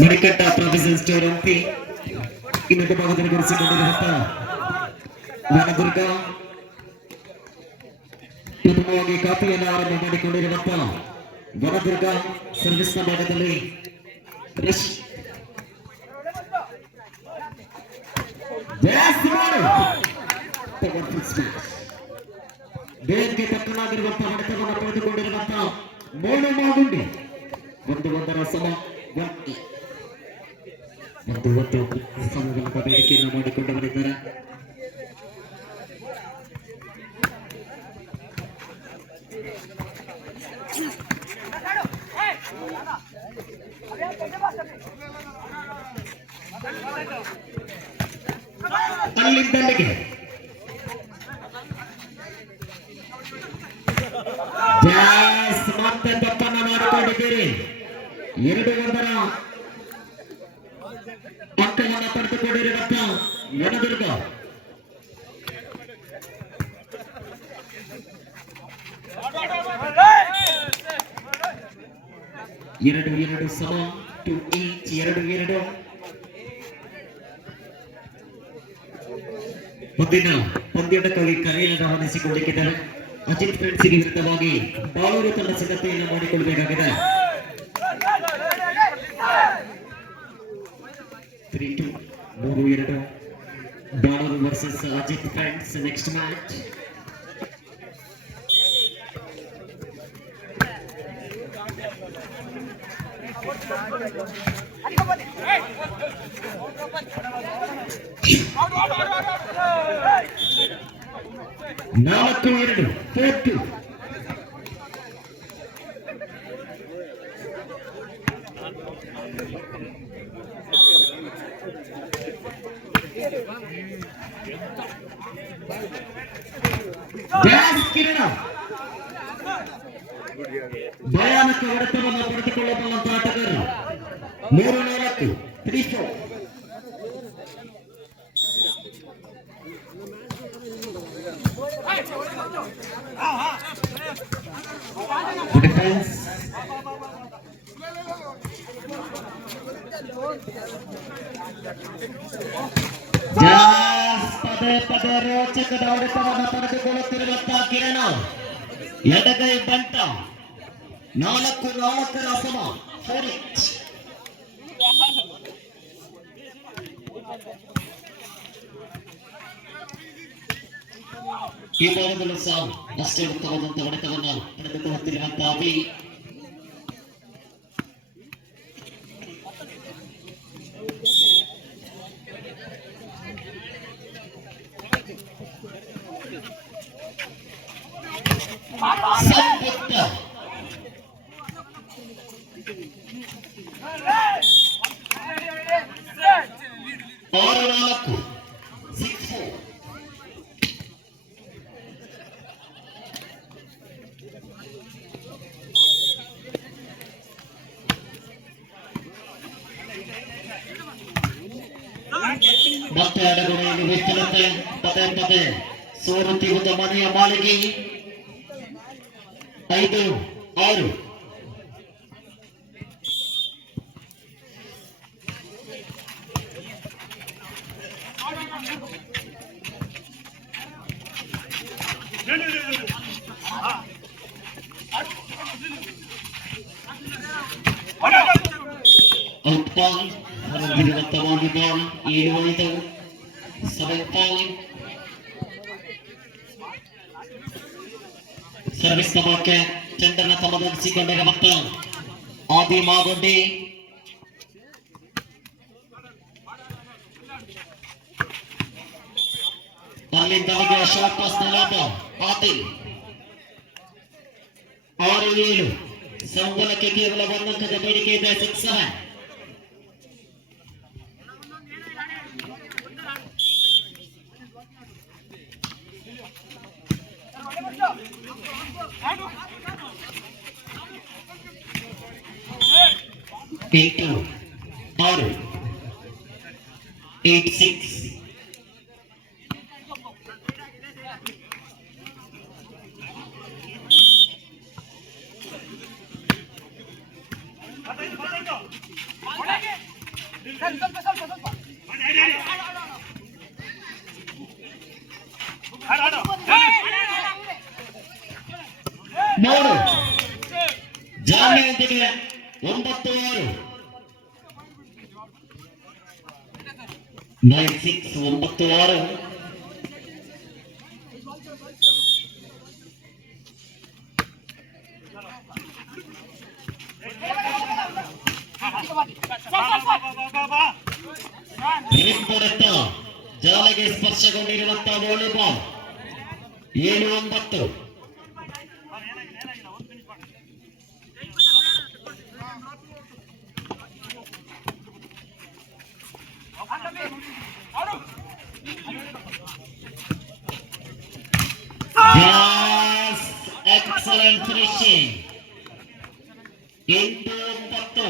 ಮಣಿಕಟ್ಟ professor store Hampi ಇನ್ನೊಂದು ಭಾಗದಲ್ಲಿ ಗುರುಸಿಕೊಂಡಿರುವಂತಹ ವನದುರ್ಗ ಪ್ರಥಮವಾಗಿ ಕಾಪಿಯನ್ನು ಆರಂಭ ಮಾಡಿಕೊಂಡಿರುವಂತಹ ವನದುರ್ಗ ಸರ್ವಿಸ್ನ ಭಾಗದಲ್ಲಿ ದೇಹಕ್ಕೆ ತಕ್ಕನಾಗಿರುವಂತಹ ಹೊಡೆತವನ್ನು ಪಡೆದುಕೊಂಡಿರುವಂತಹ ಮೋನು ಮಾಗುಂಡಿ ಒಂದರ ಸಮ ಒಂದು ಸಮೂಹದ ಬೇಡಿಕೆಯನ್ನು ಮಾಡಿಕೊಂಡು ಬಂದಿದ್ದಾರೆ. ಅಲ್ಲಿದ್ದಲ್ಲಿಗೆ ಮತ್ತೆ ತಪ್ಪನ್ನ ಮಾಡಿಕೊಂಡಿದ್ದೀರಿ. 2-1 ಅಂಕವನ್ನು ಪಡೆದುಕೊಂಡಿರುವಂತಹ ವನದುರ್ಗ ಎರಡು ಸಮ 2-2 ಮುಂದಿನ ಪಂದ್ಯಕ್ಕಾಗಿ ಕರೆಯನ್ನು ಆಹ್ವಾನಿಸಿಕೊಂಡಿದ್ದಾರೆ. ಅಜಿತ್ ಫ್ರೆಂಡ್ಸ್ಗೆ ವಿರುದ್ಧವಾಗಿ ಬಾಳೂರು ತನ್ನ ಸಿದ್ಧತೆಯನ್ನು ಮಾಡಿಕೊಳ್ಳಬೇಕಾಗಿದೆ. 3-2 Balur versus Ajith friends next match. ನಾಲ್ಕು 4-2 ಕಿರಣ ಭಯಾನಕ ಹೊಡೆತವನ್ನು ಪಡೆದುಕೊಳ್ಳಬಲ್ಲಂತಹ ಆಟಗಾರರು 3-4 3-4 ಡಿಫೆನ್ಸ್ ಪದೇ ರೋಚಕದ ಹೊಡೆತವನ್ನು ಪಡೆದುಕೊಳ್ಳುತ್ತಿರುವಂತಹ ಕಿರಣ ಎಡಗೈ ಬಂಟ 4-4 ಸಮ 4 ಈ ಭಾಗದಲ್ಲೂ ಸಹ ಅಷ್ಟೇ ಉತ್ತಮವಾದಂತಹ ಹೊಡೆತವನ್ನು ಪಡೆದುಕೊಳ್ಳುತ್ತಿರುವಂತಹ ಅಭಿ ಸಂಪುಟ 6-4 ಮತ್ತೆ ಅಡಗುಡೆಯಲ್ಲಿ ವಿಫಲತೆ ಪದೇ ಸೋರುತ್ತಿರುವುದು ಮನೆಯ ಮಾಳಿಗೆ 5-6 ಔಟ್ ಬಾಲ್ ಹೊರಗಿರುವಂತಹ ವಾಲಿಬಾಲ್ 7-5 7-5 ಸರ್ವಿಸ್ ತಮಕ್ಕೆ ಚೆಂಡನ್ನು ತಮ್ಮದೊಂದಿಸಿಕೊಂಡಿರುವಂತಹ ಆದಿ ಮಾಗುಂಡಿ ಅಲ್ಲಿಂದ ಶಾರ್ಟ್ ಪಾಸ್ ಲಾಭ ಆದಿಲ್ 6-7 ಸಂಬಳಕ್ಕೆ ಕೇವಲ 1 ಅಂಕದ ಬೇಡಿಕೆ ಇದೆ 6-7 8-6 Olha 9696. ರಿಪ್ಪೊಡೆತ್ತ ಜಾಲಗೆ ಸ್ಪರ್ಶಗೊಂಡಿರುವಂತಹ ವಾಲಿಬಾಲ್ 7-9. Yes, excellent finishing. 8-9.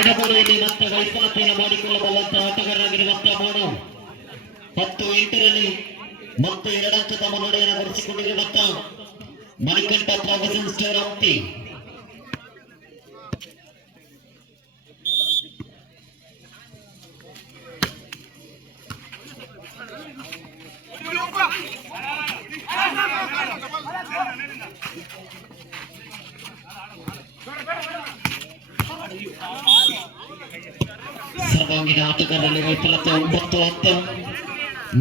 ಎಡಗಡೆಯಲ್ಲಿ ಮತ್ತೆ ವೈಫಲ್ಯತೆಯನ್ನು ಮಾಡಿಕೊಳ್ಳಬಲ್ಲಂತಹ ಆಟಗಾರರಾಗಿರುವಂತಹ ಮೋನು 10-8 ಮತ್ತು 2 ಅಂಕದ ಮುನ್ನಡೆಯನ್ನು ಗಳಿಸಿಕೊಂಡಿರುವಂತಹ ಮಣಿಕಂಠ ಪ್ರಾವಿಷನ್ ಸ್ಟೋರ್ ಹಂಪಿ. ಸರ್ವಾಂಗೀಣ ಆಟಗಾರರಲ್ಲಿ ವೈಫಲ್ಯತೆ 9-10.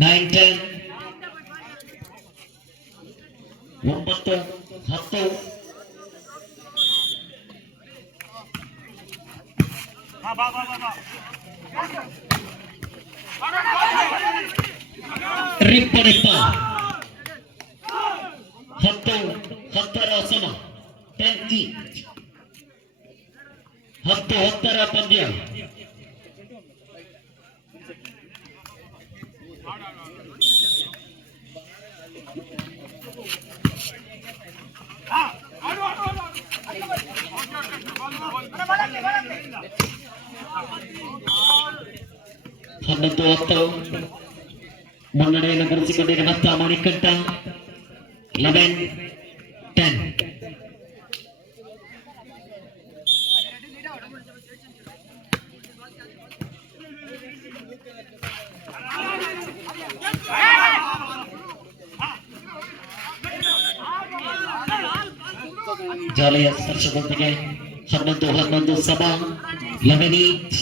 9-10. 9-10. ರಿಪ್ಪಡೆತ್ತ 10-10 ಸಮ 10 each. 10-10 ಪಂದ್ಯ. ಹನ್ನೊಂದು 10 ಮುನ್ನಡೆಯನ್ನು ಗಳಿಸಿಕೊಂಡಿರುವಂತಹ ಮಣಿಕಂಠ 11-10. ಜಾಲಿಯ ಸ್ಪರ್ಶದೊಂದಿಗೆ 11-11 ಸಮ 11 each.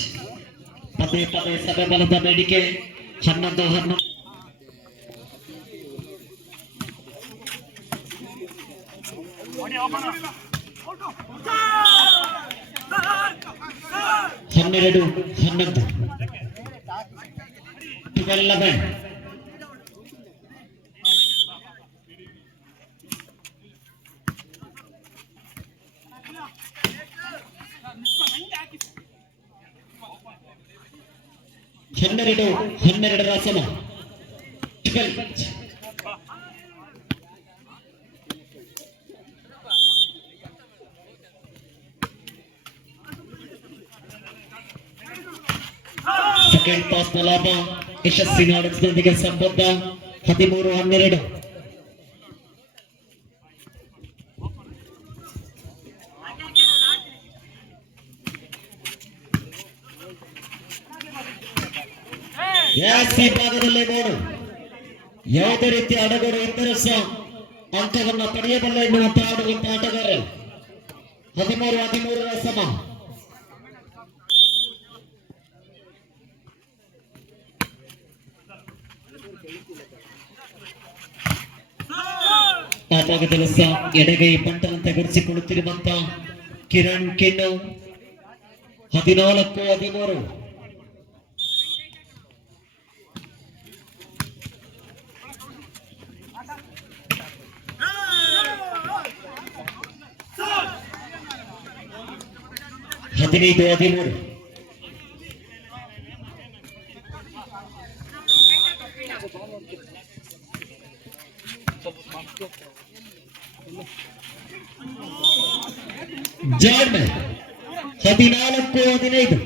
ಪದೇ ಪದೇ ಸಭೆ ಬಲದ ಬೇಡಿಕೆ 11-11. ಹನ್ನೆರಡು 11 12-11. ಹನ್ನೆರಡು 12 ಸಮ 12. ಸೆಕೆಂಡ್ ಪಾಸ್ ನ ಲಾಭ ಯಶಸ್ಸಿನ ಆಡಳಿತದೊಂದಿಗೆ ಸಂಬಂಧ 13-12. ಈ ಭಾಗದಲ್ಲೇ ನೋಡು ಯಾವುದೇ ರೀತಿ ಅಡಗಡೆ ಇದ್ದರೂ ಸಹ ಅಂಕವನ್ನು ಪಡೆಯಬಲ್ಲ ಎನ್ನುವಂತ ಆಡುವಂತಹ ಆಟಗಾರ 13-13 ಸಮ. ಆ ಭಾಗದಲ್ಲೂ ಸಹ ಎಡಗೈ ಬಂಟನಂತೆ ಗಳಿಸಿಕೊಳ್ಳುತ್ತಿರುವಂತಹ ಕಿರಣ್ ಕಿನ್ನು 14-13. ಹದಿನೈದು 13. ಜಾರ್ಮನ್ 14-15.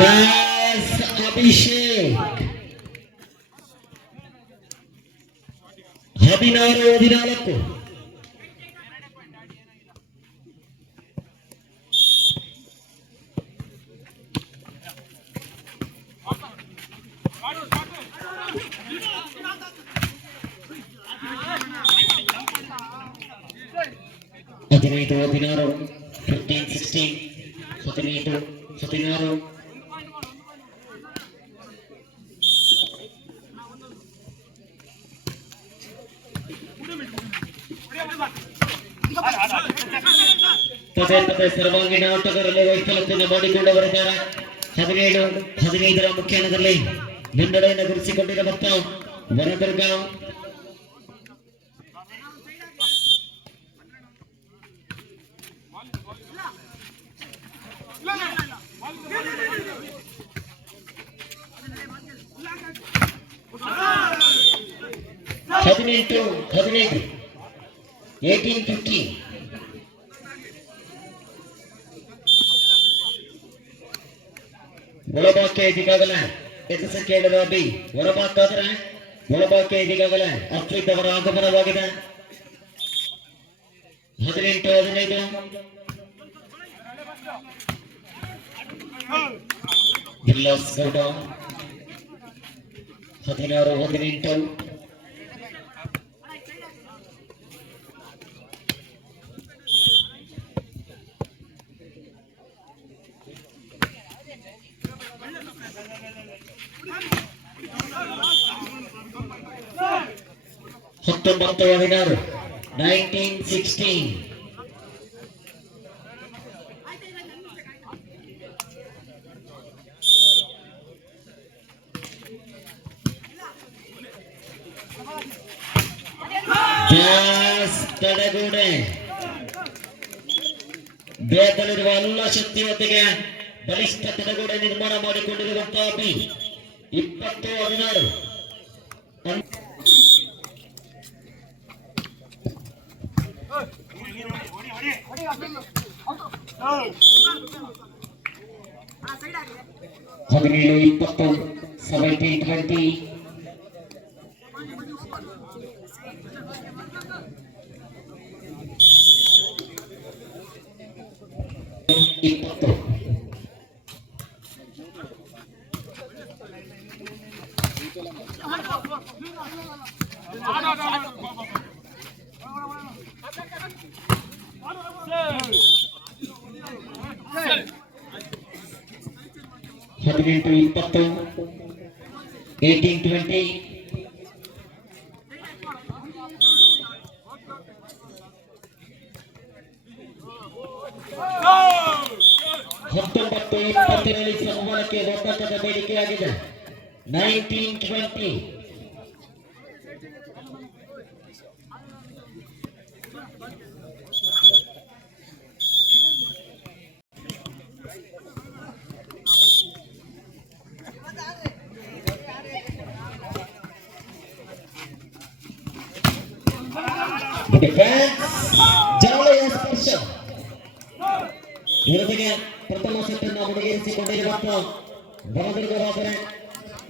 Yes, ಅಭಿಷೇಕ್ 16-14. ಹದಿನೈದು 16 15-16 17-16 ಪದೇ ಸರ್ವಾಂಗೀಣ ಆಟಗಾರರಲ್ಲಿ ವೈಫಲ್ಯತೆಯನ್ನು ಮಾಡಿಕೊಂಡವರಿದ್ದಾರೆ. 17-15 ಮುಖ್ಯಾನದಲ್ಲಿ ಮುನ್ನಡೆಯನ್ನು ಗುರುತಿಸಿಕೊಂಡಿರುವಂತ ವನದುರ್ಗ. ಹದಿನೆಂಟು 18-15 ಒಳಬಾಕೆ ಇದೀಗಾಗಲೇ ಹೆಚ್ಚು ಸಂಖ್ಯೆಯ ಅಭಿ ಹೊರಬಾಕಾದ್ರೆ ಒಳಬಾಕೆ ಇದೀಗಾಗಲೇ ಅಫ್ರಿದವರ ಆಗಮನವಾಗಿದೆ. 18-15 ಗಿಲ್ಲಾಸ್ ಗೌಡ 16-18 19-16 ತಡೆಗೋಡೆ ಬೇಕಲ್ಲಿರುವ ಎಲ್ಲ ಶಕ್ತಿಯೊಂದಿಗೆ ಬಲಿಷ್ಠ ತಡೆಗೋಡೆ ನಿರ್ಮಾಣ ಮಾಡಿಕೊಂಡಿರುವಂತಹ ಅಭಿ 20-16 17-20 17-20 20 18-20 19-20 ಸಂವಾದಕ್ಕೆ ಒತ್ತಡದ ಬೇಡಿಕೆಯಾಗಿದೆ. 19-20 ಜಾವಳೆಯ ಸ್ಪರ್ಶ ಇವರಿಗೆ ಪ್ರಥಮ ಸೆಟ್ಟನ್ನು ಮುಡಿಗೇರಿಸಿಕೊಂಡಿರುವಂತಹ ವನದುರ್ಗರಾದರೆ